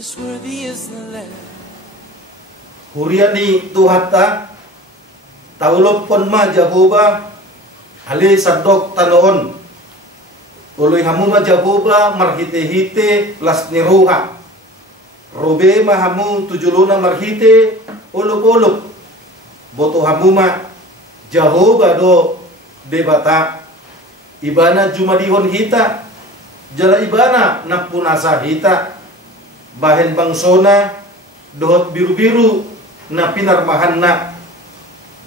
Yes, worthy is the Lamb. Huriani tuhata taulop pon ma Jehovah ali sadok tanoon uloy hamu ma Jehovah marhite-hite las niruha robe ma hamu tujuluna marhite uluk-uluk boto hamu ma Jehovah do debata ibana jumadihon hita jala ibana napunasa hita bahen bangsona dohot biru-biru na pinarmahan na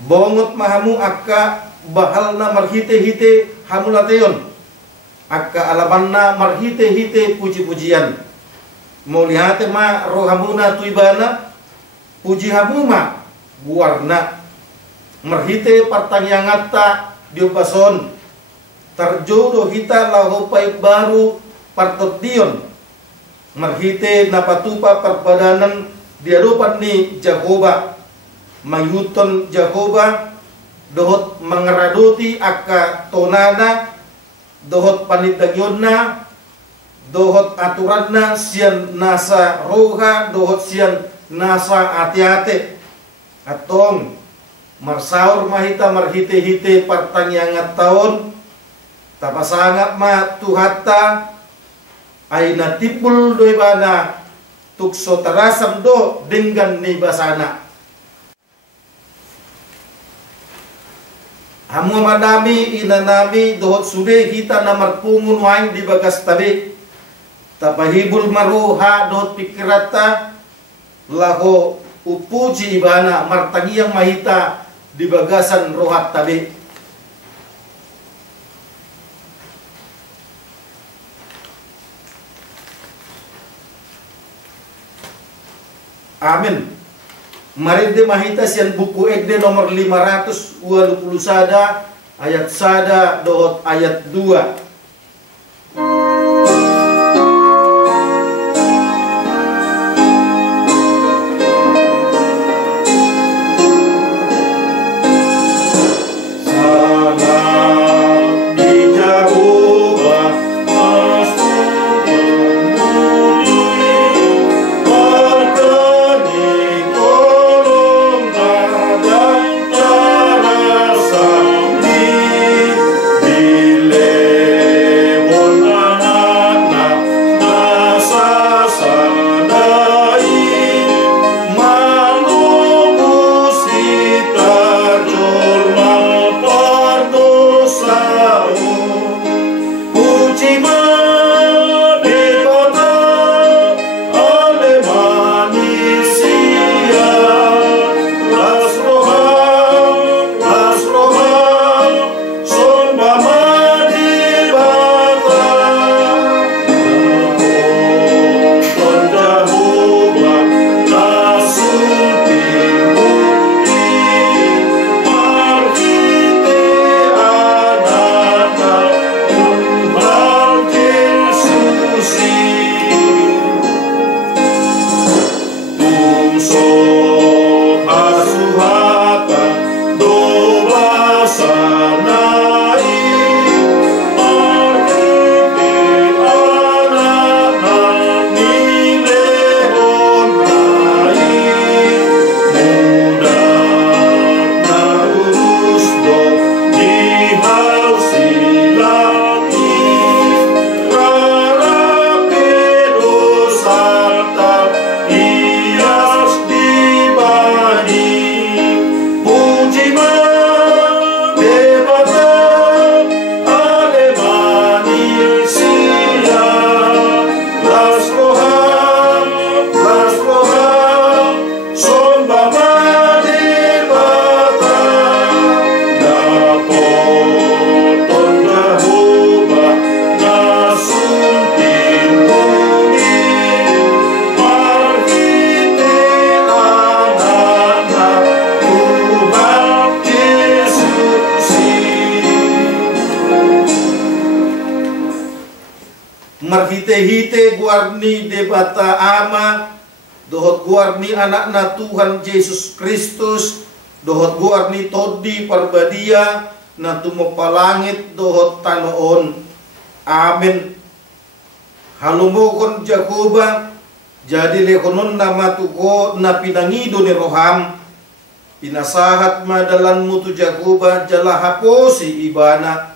bongot mahamu akka bahal na marhite-hite hamulateyon akka alaban na marhite-hite puji-pujian maulihate ma rohamuna tuibana puji hamuma guarna marhite partangyangatta diopason tarjodo hita lahopai baru partodion marhite napatupa perbadanan diadupan ni Jehovah mayuton Jehovah dohot mangeraduti akka tonana dohot panidagyonna dohot aturanna sian nasa roha dohot sian nasa ati-ate atong marsaur mahita marhite-hite partangyangat taon tapasangat ma tuhatta ay natipul doibana tukso tarasam do dengan nibasana hamu manami inanami dohot sude hita na marpungun wain di bagas tabi tapahibul maruha dohot pikirata laho upuji ibana martangiyang mahita di bagasan rohat tabi. Amin. Marinde mahita sian buku Ekde nomor 520 sada ayat sada dohot ayat 2. Marhite-hite guarni debata ama dohot guarni anak na Tuhan Yesus Kristus dohot guarni todi parbadia na tumopalangit dohot tanoon. Amin. Halumokon Jehovah Jadi lehonon nama tuko na pinangido ni roham pinasahat madalan mutu Jakoba jala haposi ibana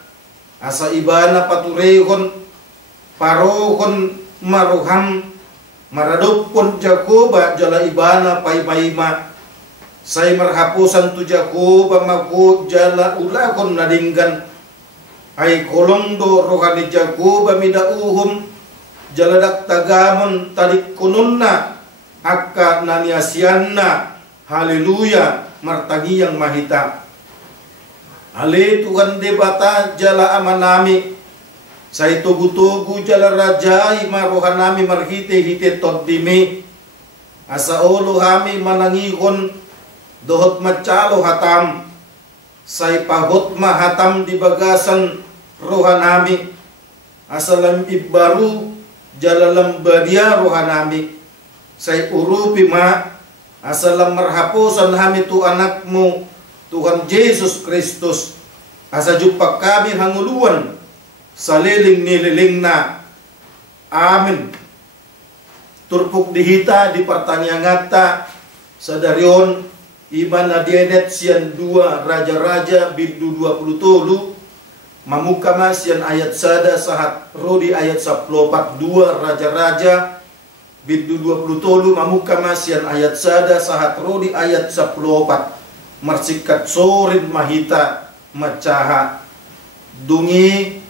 asa ibana paturehon parohon maroham maradopon Jakoba jala ibana paimaima say marhaposan tu Jakoba mako jala ulakon nadinggan ay kolong do rohani Jakoba midauhum jaladak tagamon tadik kununna akka naniasianna haleluya martagi yang mahita ale Tuhan debata jala amanami say tugu-tugu jala rajai marohanami marhite-hite toddimi asa olo hami manangihon dohot macalo hatam say pahot mahatam di bagasan rohanami asalam ibaru jalalam badia rohanami say urupi ma asalam marhaposan hami tu anakmu Tuhan Yesus Kristus asa jupak kami hanguluan saliling nililing na amin turpuk dihita di pertanyangata sadarion iman na dienet sian 2 raja-raja bidu 20 mamukama sian ayat sada sahat rodi ayat 14 2 raja-raja bidu 20 mamukama sian ayat sada sahat rodi ayat 14 marsikat sorin mahita macaha dungi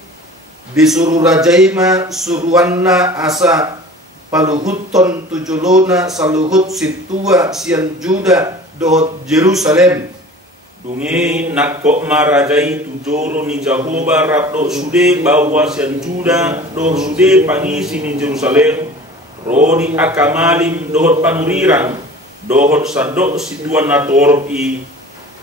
disuruh rajaima suruanna asa paluhuton tujulona saluhut situa sian Juda dohot Jerusalem dungi nakok marajai tujoro ni Jahoba rapdo sude bawa sian Juda do sude pangisi ni Jerusalem rodi akamalim dohot panurirang dohot sadok situan natorop i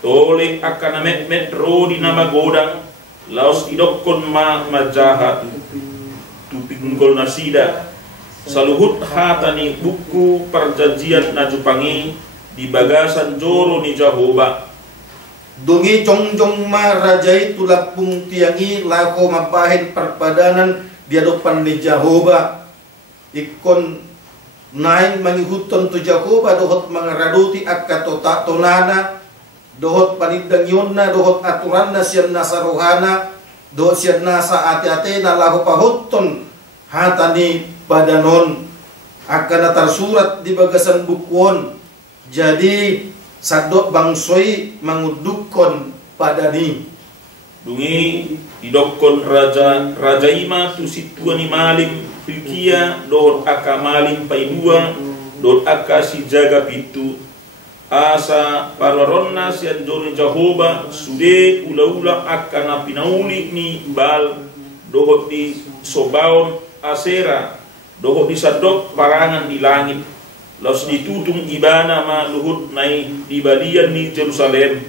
tole akana met rodi nama godang laos idokon majahat tu pinggol nasida saluhut hatani buku perjanjian najupangi di bagasan joro ni Jahoba dungi jongjong ma rajai tulapung tiangi lako mapahin perpadanan di hadapan ni Jahoba ikon nain mangihuton tu Jahoba dohot mangaraduti akka tota tonana dohot panidang yonna dohot aturanna sian nasa rohana dohot sian nasa ati-ate na lahu pahuton hatani padanon akan tersurat di bagasan bukuon jadi sadok bangsoy mangudukon padani dungi idokon raja ima tu situani malim pilkia dohot aka malim paidua dohot aka si jaga pitu asa parwaronna sian joni Jahoba sude ula-ula akan pinauli ni bal dohot di sobaon asera dohot di sadok parangan di langit los ditutung ibana ma luhut nai di balian ni Jerusalem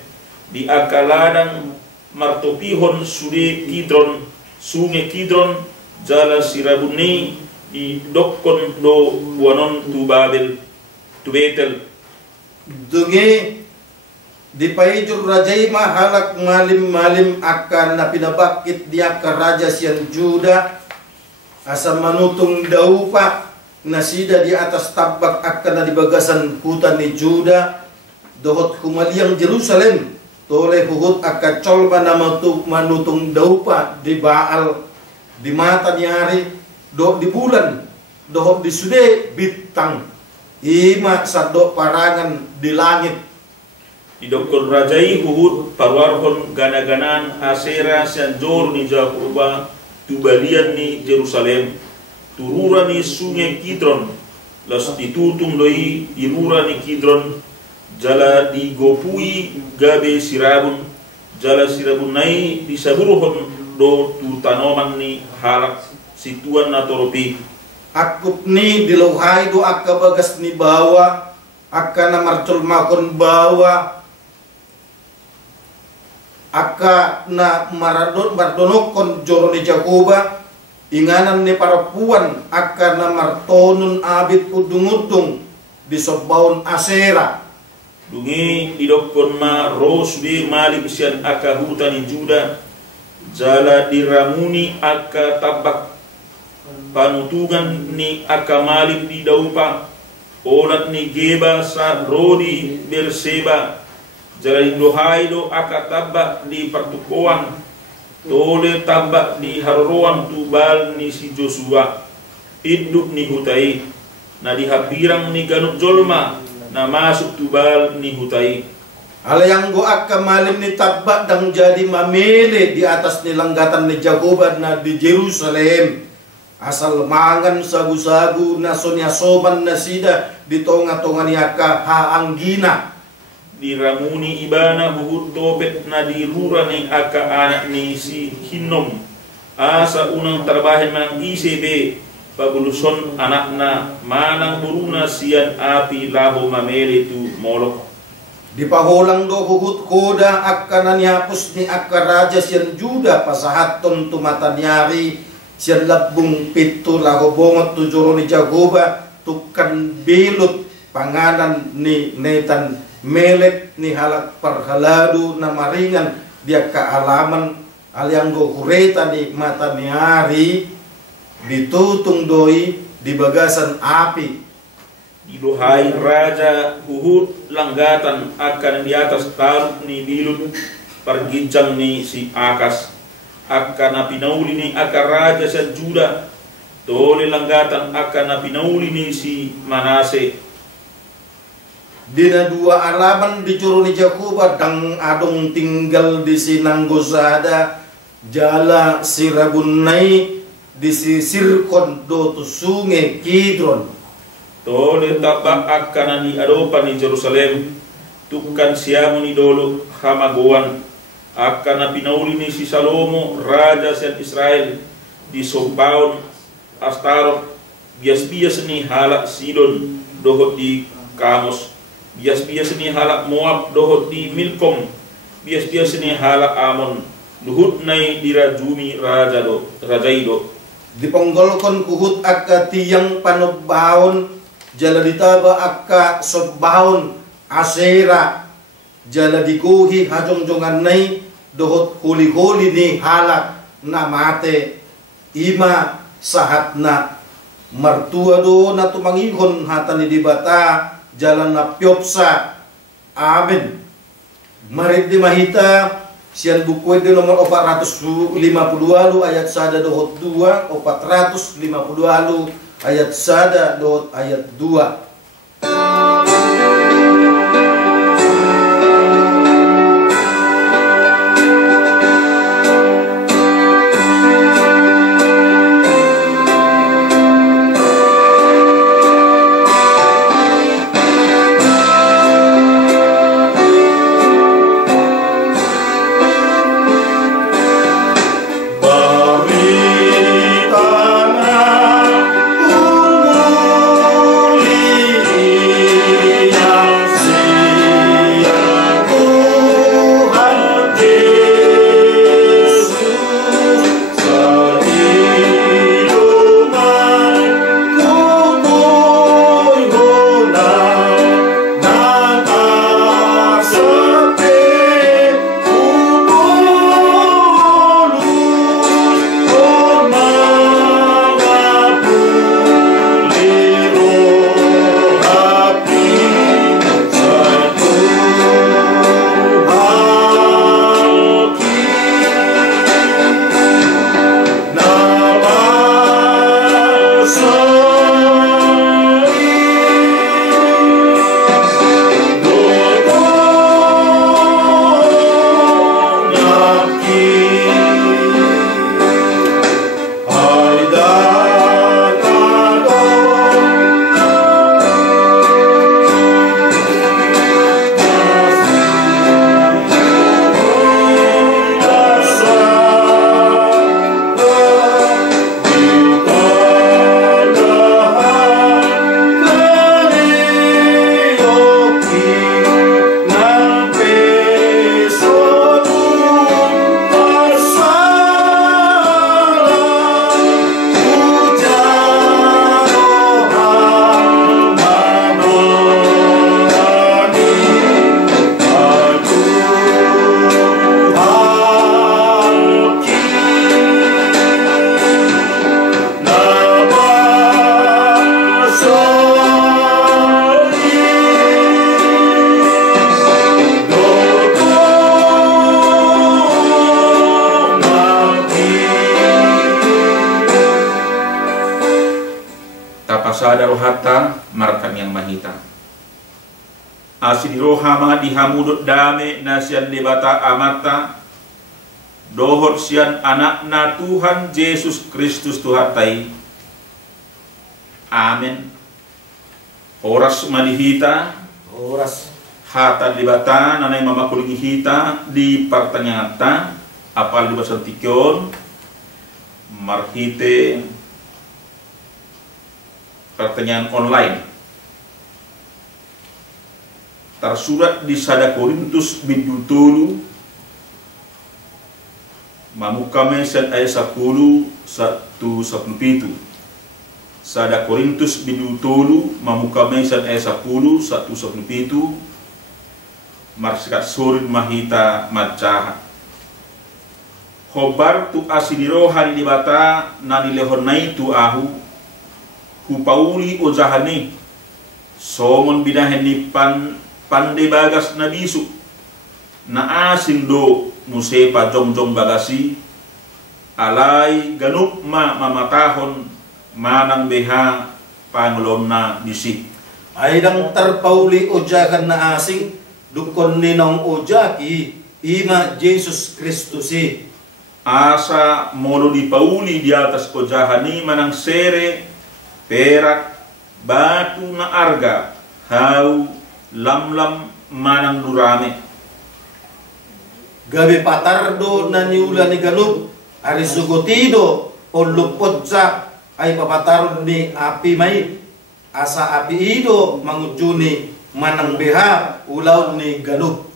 di akaladang martopihon sude Kidron sungai Kidron jala sirabuni di dokkon do buanon tu Babel tu Betel dungi di paijur rajai mahalak malim-malim akan napinabakit dia ke raja sian Juda asa manutung daupa nasida di atas tabak akan di bagasan hutan ni Juda dohot kumaliang Jerusalem tole huhut akan colba nama tu manutung daupa di Baal di mata nyari doh di bulan dohot di sude bintang ima sadok parangan di langit idokon rajai huhut parwarhon gana-ganan asera sian jor ni Jahoba tubalian ni Jerusalem turura ni sungai Kidron las ditutung doi irura ni Kidron jala digopui gabe sirabun jala sirabun nai disaburuhon do tu tanoman ni halak situan natoropi akup ni diluhai do akka bagas ni bawa akka na marcul makon bawa akka na mardonokon joro ni Jakoba inganan ni para puan akka na martonun abit udung-udung di sobaon asera dungi didokon ma ros di malik sian akka hutan ni Juda jala diramuni akka tabak panutungan ni aka malik di daupa olat ni Geba sa Rodi Berseba jalan dohai do aka tabak di pertukuan tole tabak di haruan tubal ni si Joshua hidup ni hutai na dihabirang ni ganuk jolma na masuk tubal ni hutai Alayang goak kamalim ni tabak dang jadi mamele di atas nilanggatan ni Jakoba na di Jerusalem. Asal mangan sagu-sagu na sonya soban na sida di tonga-tonga ni aka haanggina. Diramuni ibana huhut topet na dirura ni aka anak ni si Hinnom. Asa unang trabahin manang ICB pabuluson anak na manang buruna siyan api laho mamele tu molok. Di paholang do huhut koda akan nanyapus ni akka raja siyan Juda pasahaton tumatanyari siyan labung pito laho bongot tujuro ni Jagoba tukan belut panganan ni Netan Melek ni halak parhaladu na maringan dia kaalaman alianggo kureta ni matanyari ditutung doi di bagasan api. Didohai raja Uhud langgatan akan di atas taruk ni bilut pergincang ni si Akas akan napinauli ni akan raja sa Juda tole langgatan akan napinauli ni si Manase. Dina dua alaman dicuru ni Jakoba dang adong tinggal di sinang gosada jala sirabunai di sisirkon do tu sungai Kidron. Tole tabak akan ni adopan ni Jerusalem tukan siamu ni dolo hamagoan akan napinauli ni si Salomo raja sian Israel di Sobaon Astarot bias-bias ni halak Sidon dohot di Kamos bias-bias ni halak Moab dohot di Milkom bias-bias ni halak Amon luhut nai dirajumi rajaido Diponggolkon kuhut akka tiyang panobbaon jala ditaba akka sobbaon Asera jala dikuhi hajongjongan nai dohot huli-huli ni halak na mate ima sahat na martua do na tumangihon hatan ni dibata jalan na pyopsa amen marit di mahita sian buku di nomor 452 ayat sada dohot 2 452 ayat sada dohot ayat 2. Baritana umuli sadaro hatta markan yang mahita asidiro hama dihamudut dame nasian debata amata dohor sian anakna Tuhan Yesus Kristus Tuhatai. Amin. Oras malihita Oras hata debata nanay mamakulingi hita di pertanyaan apal di bahasa tikyon marhite pertanyaan online tersurat di sada Korintus bidutulu mamukame ayat 10 1:17 sada Korintus bidutulu mamukame ayat 10 1:17 marsikat sorin mahita macaha khobar tu asidiro hari dibata nani lehonai tu ahu kupauli ojahani somon bidaheni pande bagas nabisu na asindo musepa jom bagasi alai ganup mamatahon manang beha panglomna bisi aidang terpauli ojakan na asing dukon ninong ojaki ima Yesus Kristusi asa molo dipauli di atas ojahani manang sere perak batu na arga hau lam manang durame gabi patardo na niula ni galup ari sugotido o lupotsa ay papataron ni api may asa api ido mangujuni manang beha ulaw ni galup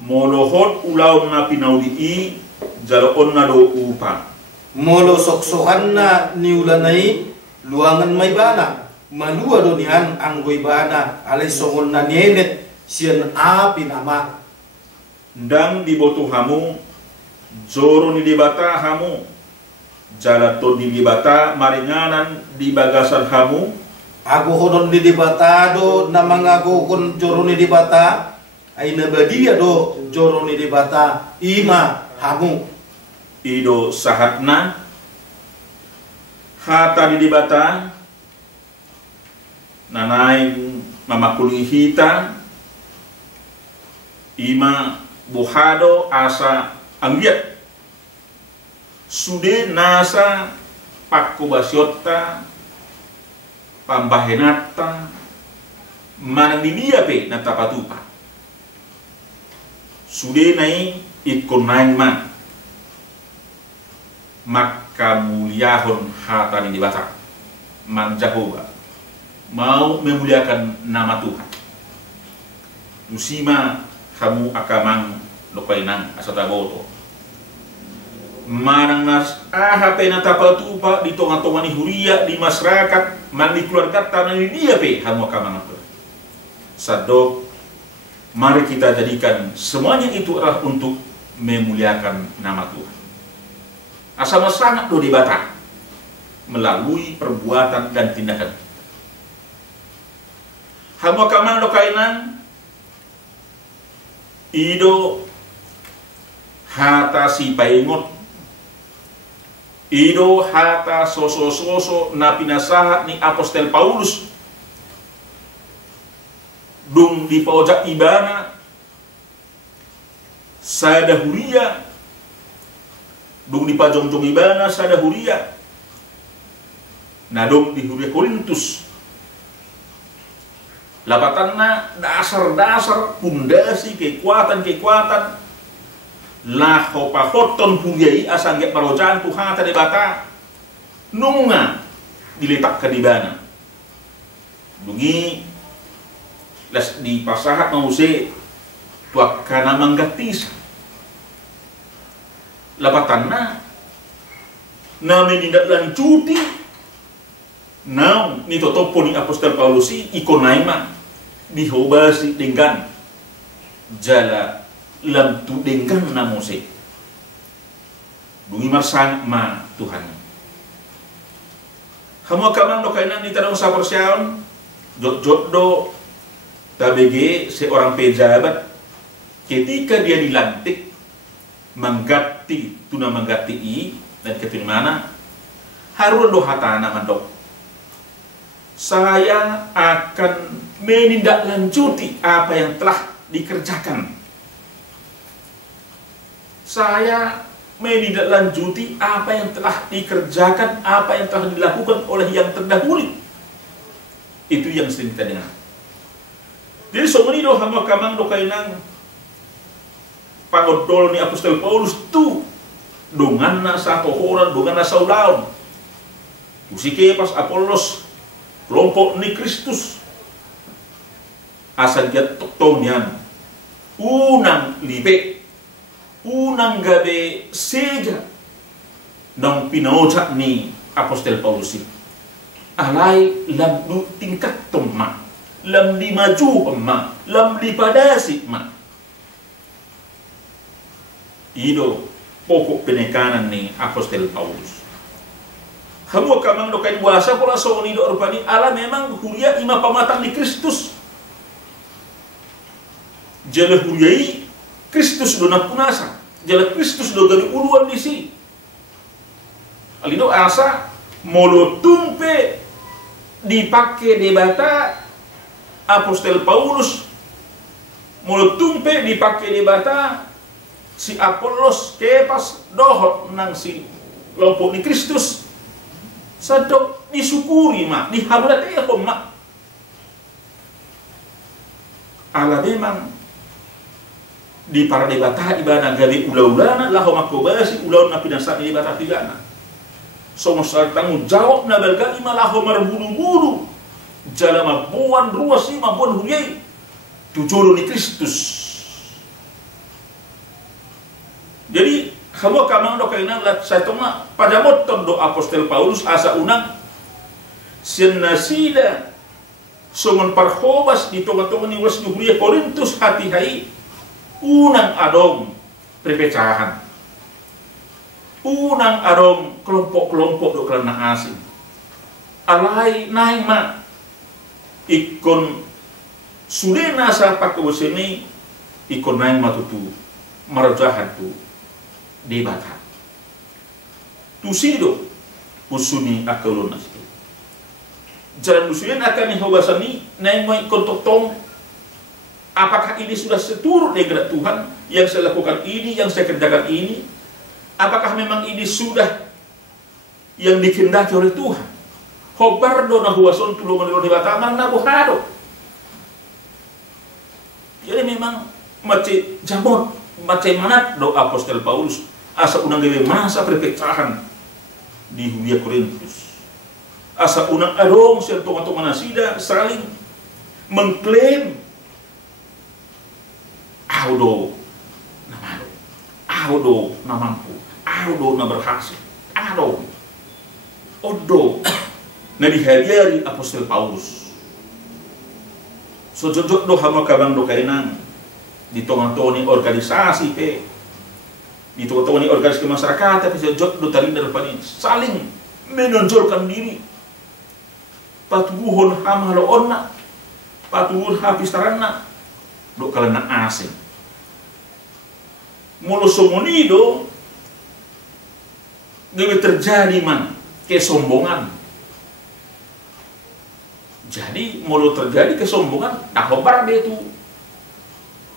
molohot ulaw na pinauli jaloon na do upa molo soksokan na niulanay luangan may bana malua do nihan anggoy bana alay songon na nienet siyan api nama ndang diboto hamu joro ni dibata hamu jalato ni dibata maringanan di bagasan hamu ako hodon di dibata do na mga kon joro ni dibata ay nabadia do joro ni dibata ima hamu ido sahatna hata di dibata nanay mamakuling hita ima buhado asa anggiat sude nasa pakubasyota pambahenata manandilia pe natapatupa sude nai ikon ma maka muliahon hata di dibata man Jehovah mau memuliakan nama Tuhan Lusima kamu akamang lokainang asataboto manang nas pe natapatupa di tonga-tonga ni huria di masyarakat man di keluarga tanah ni dia pe kamu akamang apa sadok mari kita jadikan semuanya itu adalah untuk memuliakan nama Tuhan asal sangat do dibata melalui perbuatan dan tindakan kamu akamang lokainang ido hata si paingot ido hata soso na pinasahat ni Apostel Paulus dung di pojak ibana sada huria dung di pajong-jong ibana sada huria na dung di huria Korintus lapatanna dasar-dasar pundasi kekuatan lah hopahoton huliai asangget marojan tuhata debata nunga diletak ke dibana dungi las di pasahat mause tuak kana manggatis lapatanna na menindak lanjuti now nito topo ni Apostel Paulusi ikonaima dihobasi dengan jala lam tu dengan namose dungi marsang ma Tuhan kamu kamang do kainan ni tanong sa persyaon jot do tabege seorang pejabat ketika dia dilantik manggati tuna manggati dan ketin mana harun do hatana mandok saya akan menindaklanjuti apa yang telah dikerjakan. Saya menindaklanjuti apa yang telah dikerjakan, apa yang telah dilakukan oleh yang terdahulu. Itu yang sering kita dengar. Jadi somenido hama kamang do kainang pagodol ni apostol Paulus tu donganna satu orang, donganna saulaun. Usike pas Apolos kelompok ni Kristus asal dia toktonyan unang libe unang gabe seja nang pinaoja ni apostol Paulus alai lam du tingkat tomma lam di maju ma lam di padasi ma ido pokok penekanan ni apostol Paulus. Kamu kamang do kain buasa pula soni do rupani ala memang huria ima pamatang di Kristus. Jala huriai Kristus do napunasa, jala Kristus do gani uluan di si. Alido asa molo tumpe dipakai debata apostol Paulus, molo tumpe dipakai debata si Apolos kepas dohot nang si kelompok ni Kristus. Sadok disyukuri mak, dihablat ko mak. Ala memang di para debata ibana gabi ula-ulana laho makobasi ulaun na pinasa di debata tigana. So masal tanggung jawab na belga ima laho marburu-buru. Jala mabuan ruas ima buan huyay. Tujuro ni Kristus. Jadi kamu kamang do kainan lat satoma pada motor do apostol Paulus asa unang sinnasida songon parhobas di tonga-tonga ni was nuhuri Korintus hati hai unang adong perpecahan, unang adong kelompok-kelompok do kelana asing alai naik ma ikon sudena sa pakawasini ikon naik matutu marajahan tu debata tusido usuni akalun nasi jalan usuin akan dihawasani naik mai kontotong apakah ini sudah seturut dengan Tuhan yang saya lakukan ini, yang saya kerjakan ini, apakah memang ini sudah yang dikehendaki oleh Tuhan. Hobardo na huwason tulungan di debata mana buhado. Jadi memang macam jamot macam manat do apostol Paulus asa unang gawe masa perpecahan di Huria Korintus. Asa unang adong siya tunga-tunga nasida saling mengklaim audo na malo, audo na mampu, audo na berhasil, audo odo na dihari-hari apostol Paulus. So jojok do hama kabang do kainang di tonga-tonga ni organisasi pe di tonga-tonga ni organisasi masyarakat tapi jojok do tarin darupani saling menonjolkan diri patuhun hama lo onna patuhun habis taranna do kalana asing mulu somonido gawe terjadi man kesombongan. Jadi mulu terjadi kesombongan tak hobar dia tu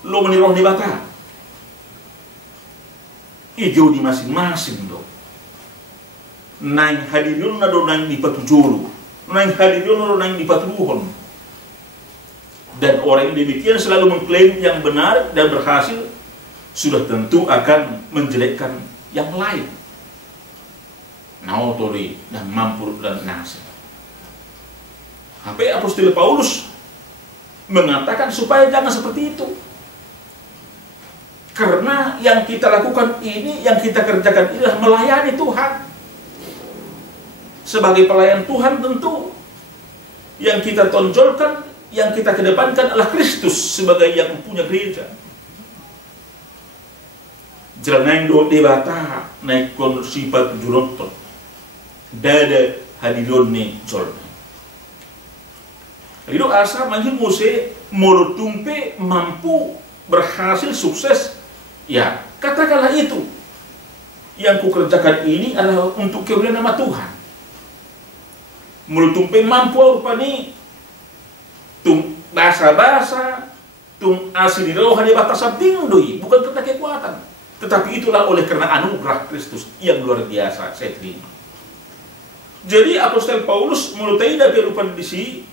lo meniroh di bata ijo di masing-masing do naing hadirun na do naing di patujulu naing hadirun na do naing di patuhon. Dan orang yang demikian selalu mengklaim yang benar dan berhasil sudah tentu akan menjelekkan yang lain. Nautori dan mampu dan nasib. Sampai apostol Paulus mengatakan supaya jangan seperti itu. Karena yang kita lakukan ini, yang kita kerjakan ini adalah melayani Tuhan. Sebagai pelayan Tuhan tentu yang kita tonjolkan, yang kita kedepankan adalah Kristus sebagai yang punya gereja. Jangan do debata naik kon sifat juronton. Dada hadiron ni jol. Itu asa manjil mose molutumpe mampu berhasil sukses. Ya, katakanlah itu. Yang kukerjakan ini adalah untuk kemuliaan nama Tuhan. Mulutumpe mampu rupani tung basa-basa, tung asli rohani batasan tingdoi, bukan karena kekuatan, tetapi itulah oleh karena anugerah Kristus yang luar biasa saya terima. Jadi Apostol Paulus mulutai dari rupan disi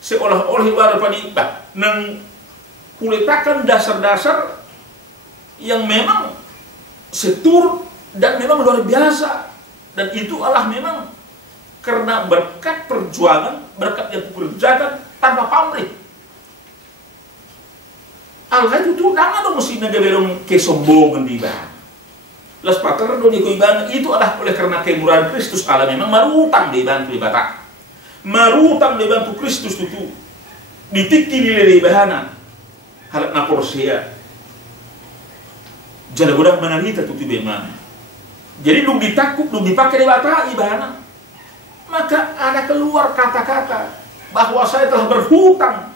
seolah-olah ibarat pani nang kuletakan dasar-dasar yang memang setur dan memang luar biasa, dan itu Allah memang karena berkat perjuangan, berkat yang kukerjakan tanpa pamrih. Allah itu tuh nggak ada mesti ngeberong kesombongan di bawah. Las patar do ni kuiban itu adalah oleh karena kemurahan Kristus Allah memang marutang di bantu ibata. Marutang di bantu Kristus itu ditiki di bahana hal na porsia. Jadi udah menalita tuh bagaimana. Jadi lu ditakut, lu dipakai di bata ibana. Maka ada keluar kata-kata bahwa saya telah berhutang.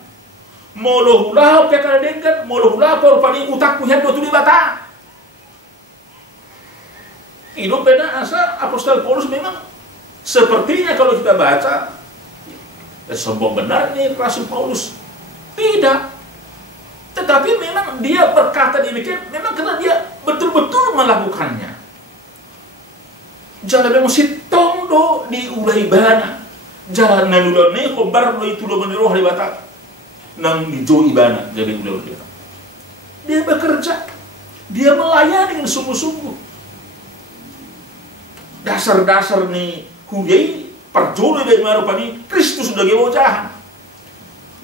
Molohulah pekara dengkat, molohulah porpani utakku hendak tu di bata. Hidup beda asa Apostol Paulus memang sepertinya kalau kita baca sombong benar nih Rasul Paulus. Tidak. Tetapi memang dia berkata demikian memang karena dia betul-betul melakukannya. Jalan memang sitong do di ulai bana. Jalan nalulone kobar do itu do meneroh di bata. Nang di jo ibana jadi ulai dia. Dia bekerja. Dia melayani dengan sungguh-sungguh. Dasar-dasar nih hujai perjuli dari marupani Kristus sudah gewojahan.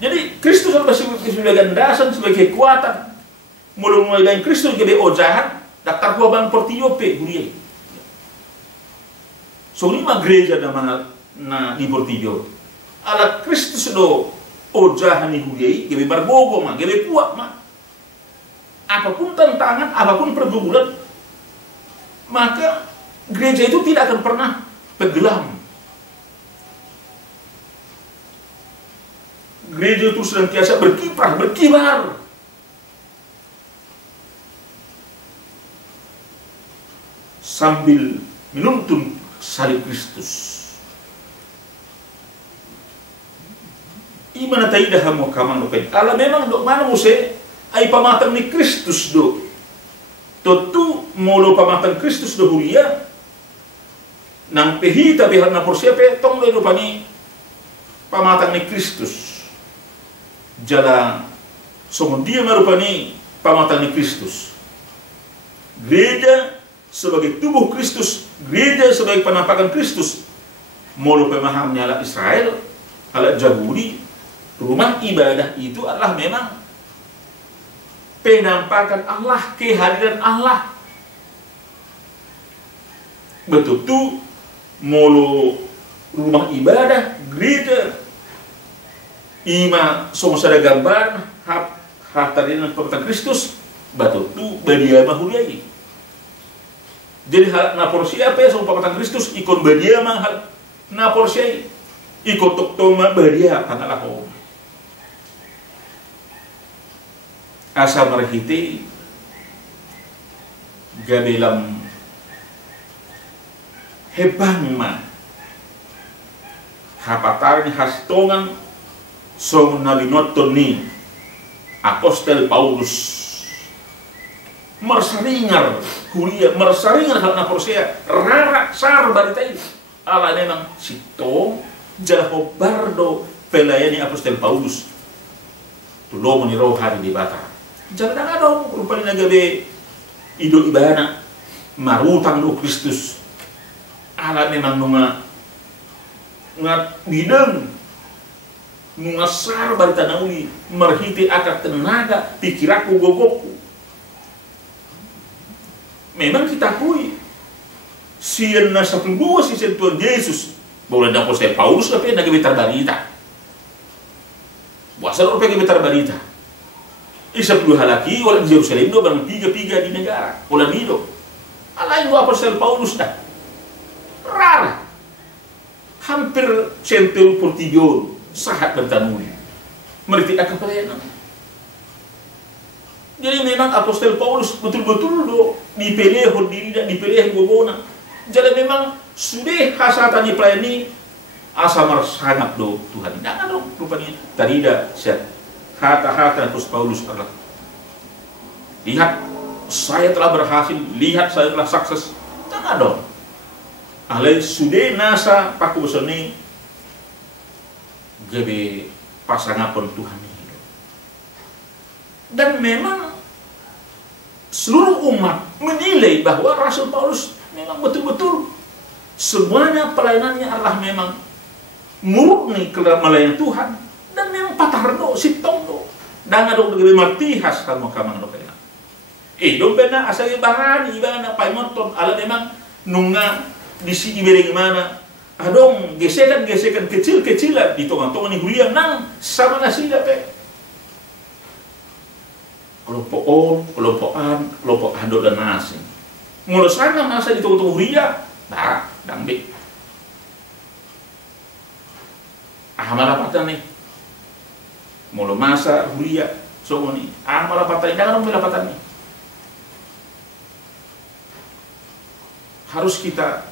Jadi Kristus sudah gandasan sebagai kekuatan. Mulai dari Kristus gewojahan daftar gua bang Portiope hujai. So lima gereja nama na di Portillo. Ala Kristus do ojahan ni hujai gebe barbogo mah gebe kuat mah. Apapun tantangan, apapun pergumulan, maka gereja itu tidak akan pernah tenggelam. Gereja itu senantiasa berkiprah, berkibar. Sambil menuntun salib Kristus. Imana taida hamo kamang lopen. Ala memang do mana muse ay pamatang ni Kristus do. Totu molo pamatang Kristus do huria. Nang pehita behar na porsiape tong do pani pamatang ni Kristus. Jala somondia marupani pamatang ni Kristus. Gereja sebagai tubuh Kristus, gereja sebagai penampakan Kristus. Molo pemahamnya ala Israel, ala Yahudi, rumah ibadah itu adalah memang penampakan Allah, kehadiran Allah. Betul tuh molo rumah ibadah, gereja, ima somosada gambar hatarinan penampakan Kristus, betul tuh badia mahulai. Jadi hal napor siapa ya penampakan Kristus ikon badia mah hal napor siapa ikon toktoma badia kanalah ho. Asa marhiti gabelam hebang ma hapatarin hastongan song nalinoton ni Apostol Paulus mersaringar kuliah mersaringar hal napor siapa rara sar barita ini ala memang sito jalaho bardo pelayani Apostol Paulus tulo meni rohani di bata. Jangan ada rupanya nagabe ido ibana marutang do Kristus. Ala memang nunga ngat bidang nunga sar barita nauli marhiti akak tenaga pikiraku gogokku. Memang kita akui siyan na sa pembuo si Tuhan Yesus boleh na Apostol Paulus tapi nagabe tarbarita. Buasa orang pergi betar barita. Isa dua halaki, wala di Yerusalem do bang tiga-tiga di negara. Wala nido. Alain dua Apostol Paulus dah. Rara. Hampir 100 sahat bertanuni. Meriti akan pelayanan. Jadi memang Apostol Paulus betul-betul do dipilih diri dan dipilih gobona. Jadi memang sudah hasatan dipelayani asa marsangap do Tuhan. Jangan dong rupanya tarida siat hata-hata terus Paulus adalah. Lihat saya telah berhasil, lihat saya telah sukses. Jangan dong. Alai sudah nasa paku besoni gabe pasangapon Tuhan ini. Dan memang seluruh umat menilai bahwa Rasul Paulus memang betul-betul semuanya pelayanannya adalah memang murni kepada melayani Tuhan, dan memang patardo sitongdo dan ada lebih martihas kamu kamang do kena dong bena asal barani ibana paimoton ala memang nunga di si ibering mana adong gesekan kecil-kecilan di tongan-tongan ni huriang nang sama nasida pe kelompok ando dan nasi mulo sana masa di tongan huria nah dangbe malapatan nih mulo masa huria so ni malapatan jangan malapatan nih harus kita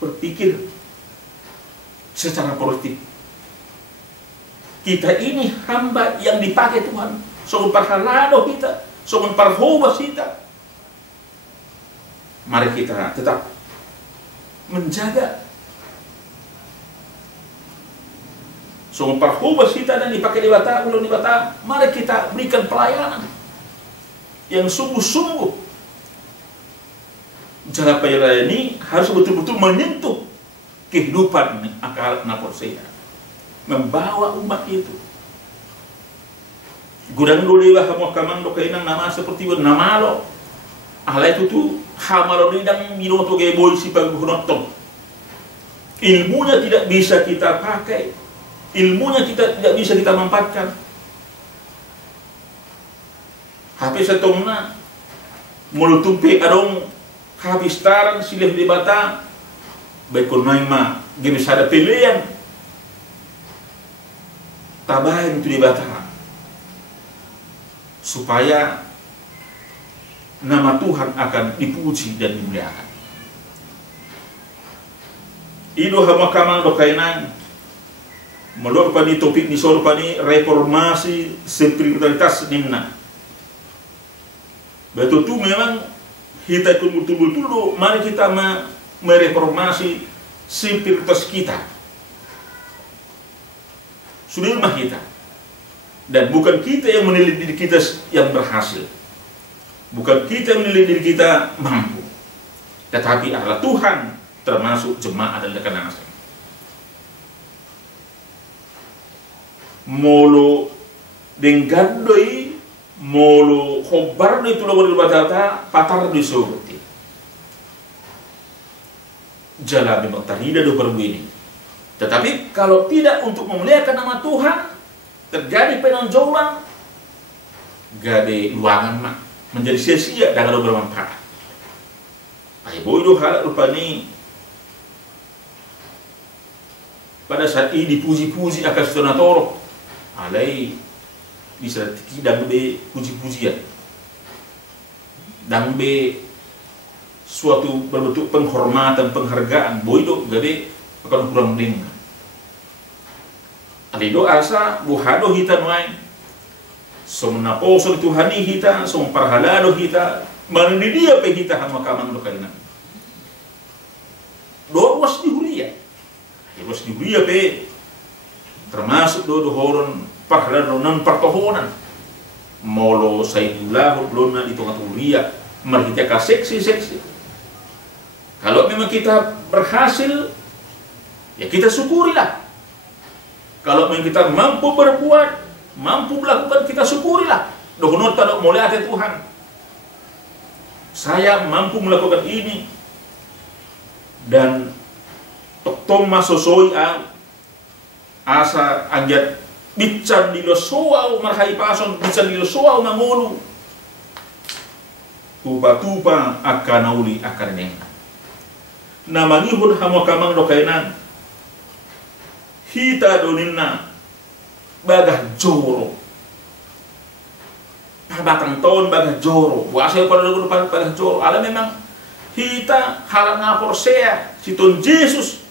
berpikir secara produktif. Kita ini hamba yang dipakai Tuhan. Soal parhalado kita, soal parhobas kita. Mari kita tetap menjaga soal parhobas kita dan dipakai di bata, ulun di bata. Mari kita berikan pelayanan yang sungguh-sungguh. Cara pelayanan ini harus betul-betul menyentuh kehidupan akal naposea, membawa umat itu. Gudang dulu bah kamu kamang do kainang nama seperti nama lo, alai itu tu hamalo lidang minoto geboy si paghunotom. Ilmunya tidak bisa kita pakai, ilmunya kita tidak bisa kita manfaatkan. HP setongna mulutumpe adong kabistaran silih di bata baikon naima gemes ada pilihan tabahin itu di bata supaya nama Tuhan akan dipuji dan dimuliakan. Ido hama kamang do kainan melor pani topik ni sor pani reformasi spiritualitas nimna. Betul tu memang kita betul-betul mari kita mereformasi spiritualitas kita. Sudah rumah kita. Dan bukan kita yang menilai diri kita yang berhasil. Bukan kita yang menilai diri kita mampu. Tetapi adalah Tuhan, termasuk jemaat dan rekan asing. Molo dengadoi molo khobar di tulungan batata patar di surti jala memang tarida do berbini. Tetapi kalau tidak untuk memuliakan nama Tuhan, terjadi penonjolan gade luangan mak menjadi sia-sia dan kalau bermanfaat. Ay boy hal rupani pada saat ini dipuji-puji akan setonatoro alai bisa tidak be puji-pujian dan be suatu berbentuk penghormatan penghargaan boido gade akan kurang dengar alido asa buhado hita main somna poso Tuhani hita som parhalado hita mandi dia pe hita hama kamang do kaina do was dihuria was dihuria pe termasuk do horon parhalado nan partohonan molo saidullah lona di tengah turia merhita ka seksi kalau memang kita berhasil ya kita syukurilah. Kalau memang kita mampu berbuat, mampu melakukan, kita syukurilah. Dohnot tadok mulia Tuhan. Saya mampu melakukan ini dan toktom masosoi asa anjat bican di losoau marhai pason bican di losoau mangulu tupa akan nauli akan nenga namangihun hamo kamang do kainan hita doninna bagah joro batang tahun bagah joro buasa pada bagah joro ala memang hita halak ngapor sea siton Yesus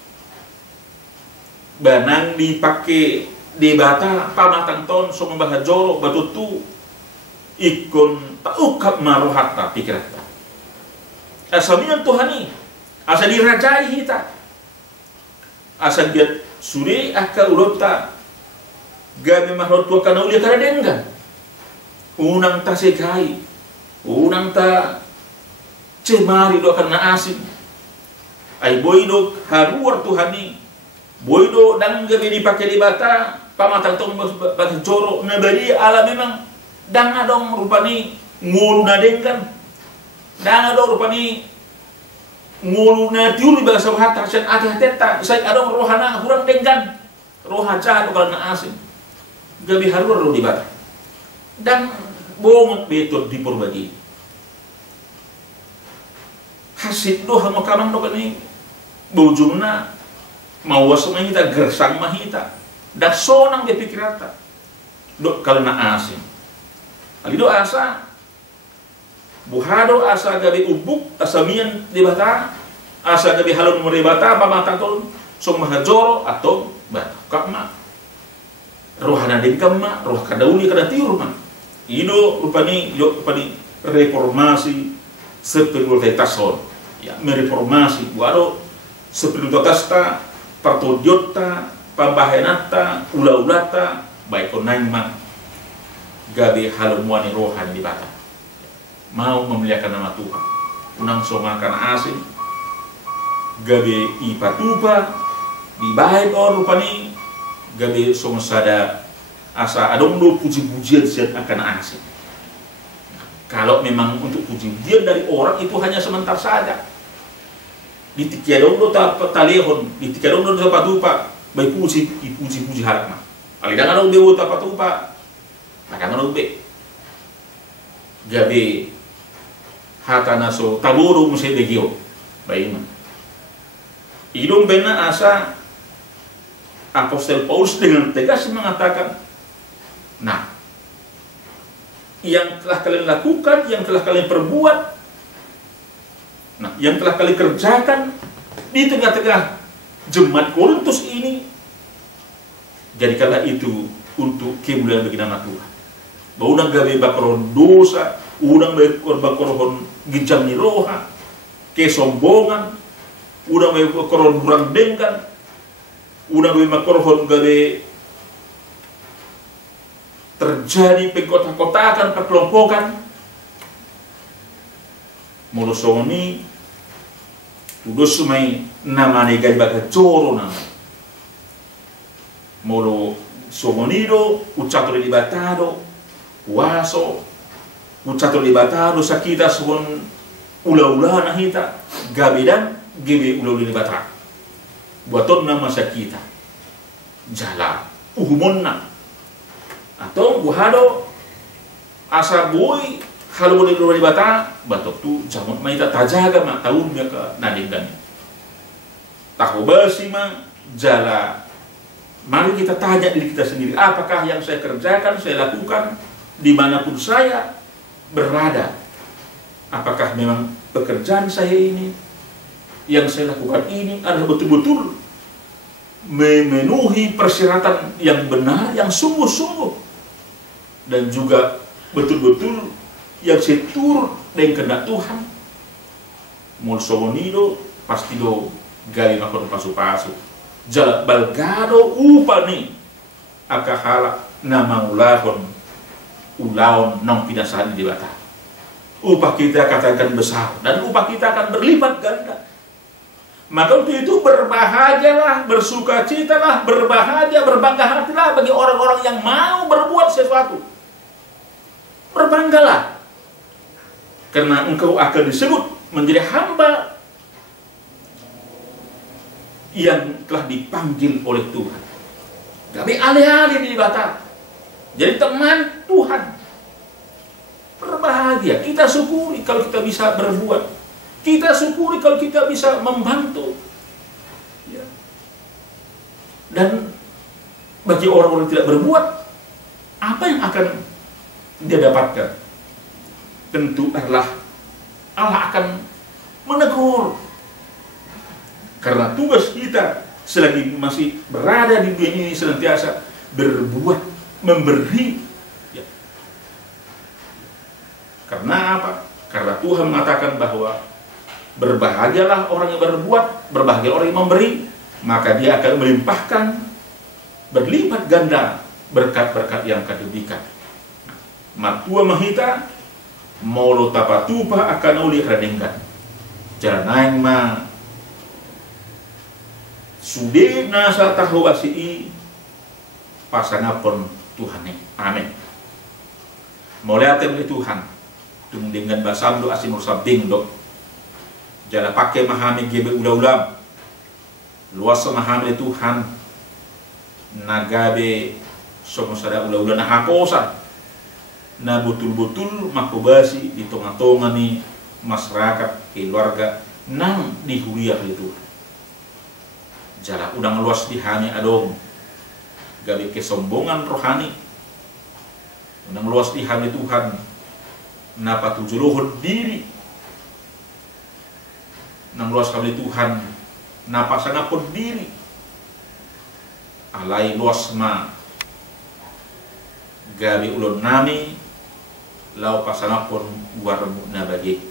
banang dipakai di bata pamatang ton so membahajoro batutu ikon taukap maruhata pikirata asamian Tuhani asa dirajai hita asa dia suri aka urota gabe mahrot tua kana ulia kada denggan unang ta sekai unang ta cemari do kana asin ai boido haruar Tuhani boido dan gabe dipakai di bata pamatang tong batu joro nabari ala memang dang adong rupani ngulu nadengkan dang adong rupani ngulu na tiur di bahasa hata sen hati-hati saya adong rohana kurang dengkan rohaja do kana asin gabi haruar do di bata dan bohong betul di purbagi hasid do hamo kamang do kani bujungna mawas mahita gersang mahita dak sonang dia pikirata do kalna asin ali do asa buhado asa gabi ubuk asamian di bata asa gabi halon mo di bata pamata tol song mahajoro atau bata kakma rohana dengkamma roh kadauli kada tiur ma ido rupani reformasi spiritualitas ya mereformasi buado spiritualitas ta partodiota pambahenata ula-ulata baik onaima gabi halumuani rohan di bata mau memuliakan nama Tuhan unang somakan asin gabi ipatupa di baik or rupani gabi somasada asa adong do puji-pujian siat akan asin kalau memang untuk puji-pujian dari orang itu hanya sebentar saja ditikadong do talehon ditikadong do patupa baik puji harap mah. Alidang ano bewo tapatupa, nakang ano be. Gabi hata naso taburo mo sa begyo, baik mah. Idong bena asa Apostol Paulus dengan tegas mengatakan, nah, yang telah kalian lakukan, yang telah kalian perbuat, nah, yang telah kalian kerjakan di tengah-tengah jemaat Korintus ini, jadikanlah itu untuk kemuliaan bagi nama Tuhan. Baunang gawe bakoron dosa, udang bakoron gijam ni roha, kesombongan, udang bakoron burang dengkan, udang bakoron gawe terjadi pengkotak-kotakan, perkelompokan. Molosoni udos sumai nama negai baga coro nama molo somonido ucato di batado waso ucato di batado sakita suon ula-ula nahita gabidan gebe ula-ula di bata buaton nama sakita jala uhumonna atau buhado asa boy kalau boleh keluar di bata, batok tu jamut maita tajaga mak tahun dia ke nading dan tahu basi mah jala. Mari kita tanya diri kita sendiri, apakah yang saya kerjakan, saya lakukan dimanapun saya berada? Apakah memang pekerjaan saya ini, yang saya lakukan ini adalah betul-betul memenuhi persyaratan yang benar, yang sungguh-sungguh, dan juga betul-betul yang setur dengan kehendak Tuhan. Mulsonido pasti do gali makon pasu-pasu jala balgado upani akahala nama ulahon nong pinasani di bata upah kita katakan besar dan upah kita akan berlipat ganda. Maka untuk itu berbahagialah, bersukacitalah, berbahagia, berbangga hatilah bagi orang-orang yang mau berbuat sesuatu. Berbanggalah karena engkau akan disebut menjadi hamba yang telah dipanggil oleh Tuhan. Kami alih-alih di bata jadi teman Tuhan. Berbahagia, kita syukuri kalau kita bisa berbuat, kita syukuri kalau kita bisa membantu ya. Dan bagi orang-orang yang tidak berbuat, apa yang akan dia dapatkan? Tentu adalah Allah akan menegur. Karena tugas kita selagi masih berada di dunia ini senantiasa berbuat, memberi. Ya. Karena apa? Karena Tuhan mengatakan bahwa berbahagialah orang yang berbuat, berbahagia orang yang memberi, maka dia akan melimpahkan berlipat ganda berkat-berkat yang akan diberikan. Matua mahita molo tapatupa akan uli kradenggan. Jalan ma sude nasa tahu asii pasangapon Tuhan. Amin. Mulai atem Tuhan tung dengan basam do asimur sabding do. Jala pakai mahami gebe ulam luas mahami Tuhan nagabe somosada ulam na hakosan na betul-betul makubasi di tengah-tengah ni masyarakat keluarga nang dihuriak itu. Jala udang luas dihani adong gabe kesombongan rohani udang luas dihani Tuhan napa tujulohon diri nang luas kami Tuhan napa sangapon diri alai luas ma gabe ulon nami lau pasanapon warmu na bagi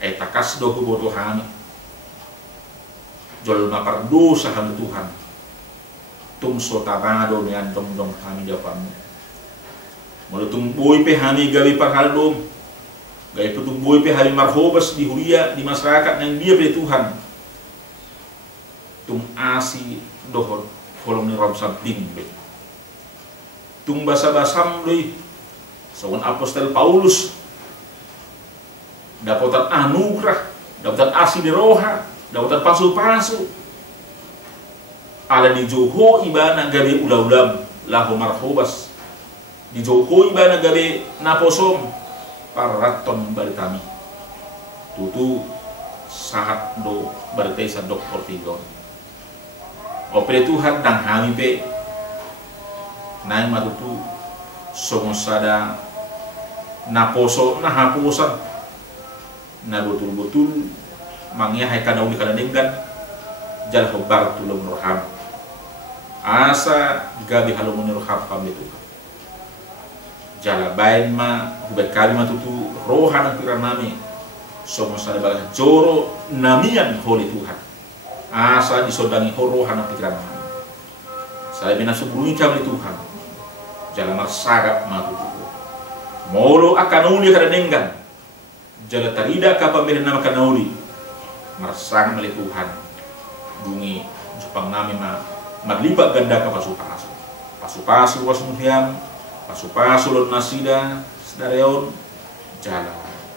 takas do kebutuhan jol mapardosa kami Tuhan tungso tabado ni andong dong kami jawabanmu malutung boy pe kami gabe parhaldom gaya putung boy pe hari marhobas di huria di masyarakat yang dia be Tuhan tung asi dohon kolom ni ram sabding be tung basa-basam doi sawan apostol Paulus dapatan anugerah, dapatan asi di roha, dapatan pasu-pasu ala di joho ibana gabe ulam lahu marhobas di joho ibana gabe naposom paraton baritami tutu sahat do baritai sadok portigon opre Tuhan dang hami pe nai matutu somosada naposo nahaposan na betul-betul mangyahai kana uli kana denggan jal hobar tulung roham asa gabi halumuni roham pamitu jala bain ma hubet kali matutu rohan piran nami somosada balah joro namian holi Tuhan asa disodangi rohan pikiran nami saya bina sebelumnya kami Tuhan jala marsagap matutu molo akan uli kana denggan jala tarida kapamilin nama kanauli marsang mali Tuhan bungi supang nami maglipat ganda ka pasu-pasu wasmuhiam pasu-pasu lon nasida sedareon jala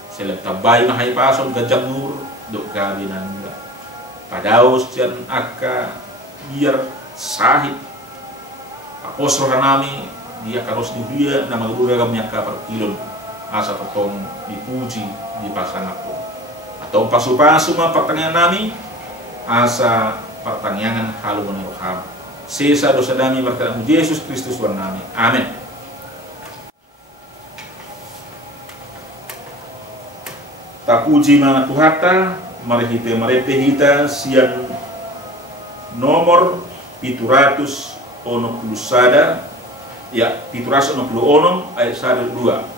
selem tabay mahay pason gajang nur dok kabinan padaus jan akka biar sahid apostol nami dia karos di dia nama guru gamnya ka per kilon asa totong dipuji di pasangan pun atau pasu-pasu ma pertanyaan nami asa pertanyaan halumuni roham sisa dosa nami berkat Yesus Kristus Tuhan nami amin. Tapuji mana Tuhata marihite marepe hita sian nomor 700 ono sada ya 700 ono ayat 1 2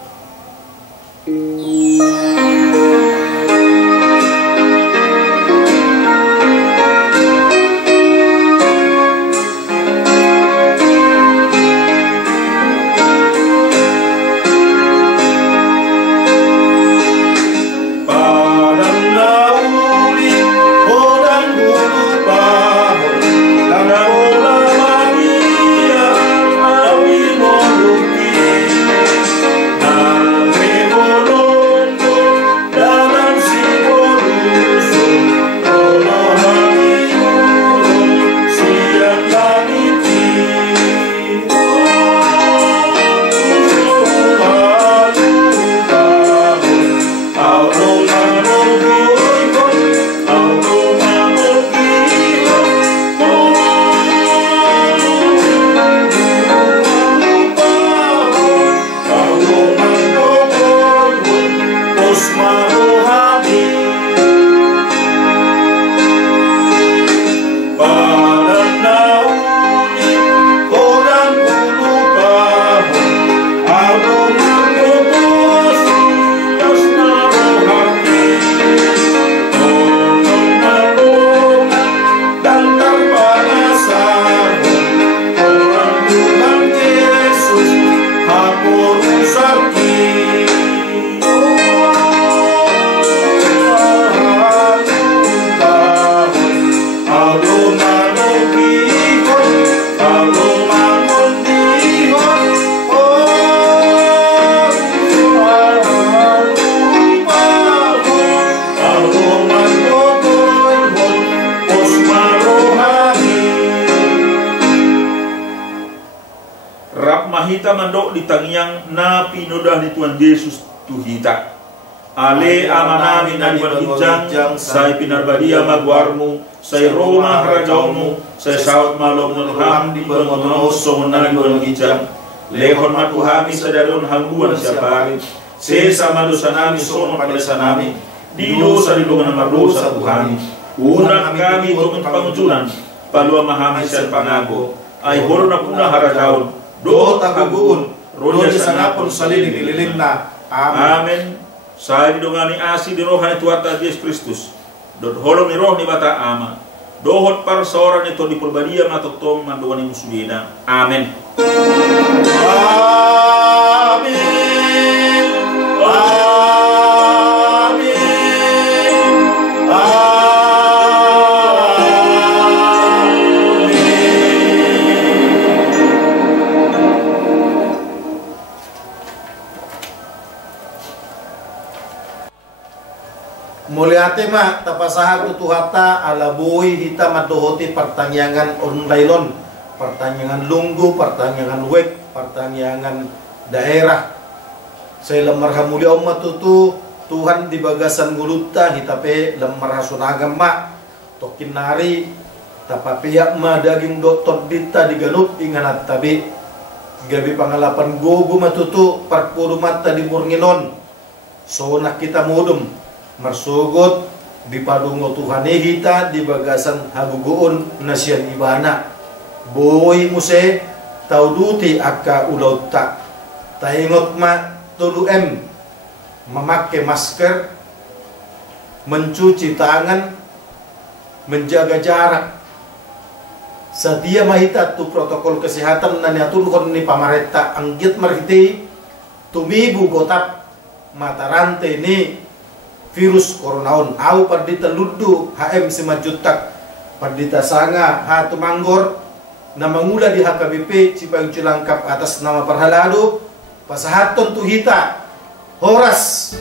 pitang yang napi nodah ni Tuhan Yesus tuhita. Ale amanami nani berhijang, saya pinarbadia magwarmu, saya Roma rajaumu, saya saut malom ham di bengono songan berhijang. Lehon matuhami sadaron hangguan siapari, se sama dosa nami sono pada sanami, di dosa di dongan mardosa Tuhani. Unang kami tumin pangujulan, palua mahami sian pangago, ay horona puna harajaon, do takaguun, roja sanapon salini nililingna. Amen. Saya didongani asi di rohani Tuhan Yesus Kristus. Dot holong ni roh ni bata ama. Dohot par seorang itu di perbadia matotom mandowani musudina. Amen. Amin. Muliate ma tapasaha kutuhata ala buhi hita madohoti pertanyaan onlailon, pertanyaan lunggu, pertanyaan wek, pertanyaan daerah. Saya lemar hamulia umat tutu Tuhan di bagasan guluta hitape lemar hasunagam ma tokin nari tapapiak ma daging doktor dita digalup inganat tabi gabi pangalapan gogo matutu parpuru mata di murninon so nak kita mudum marsugot di padungo Tuhan hita di bagasan hagugoon nasyan ibana boy muse tauduti akka ulaw ta taingot ma tulu memakai masker, mencuci tangan, menjaga jarak. Setia mahita tu protokol kesehatan na niatulkon ni pamarenta anggit marhiti tumibu gotap mata rantai ni virus coronaon au pardita luddu HM simajutak pardita sanga ha tumanggor na mangula di HKBP Cipayung Cilangkap atas nama Parhalado pasahaton tuhita Horas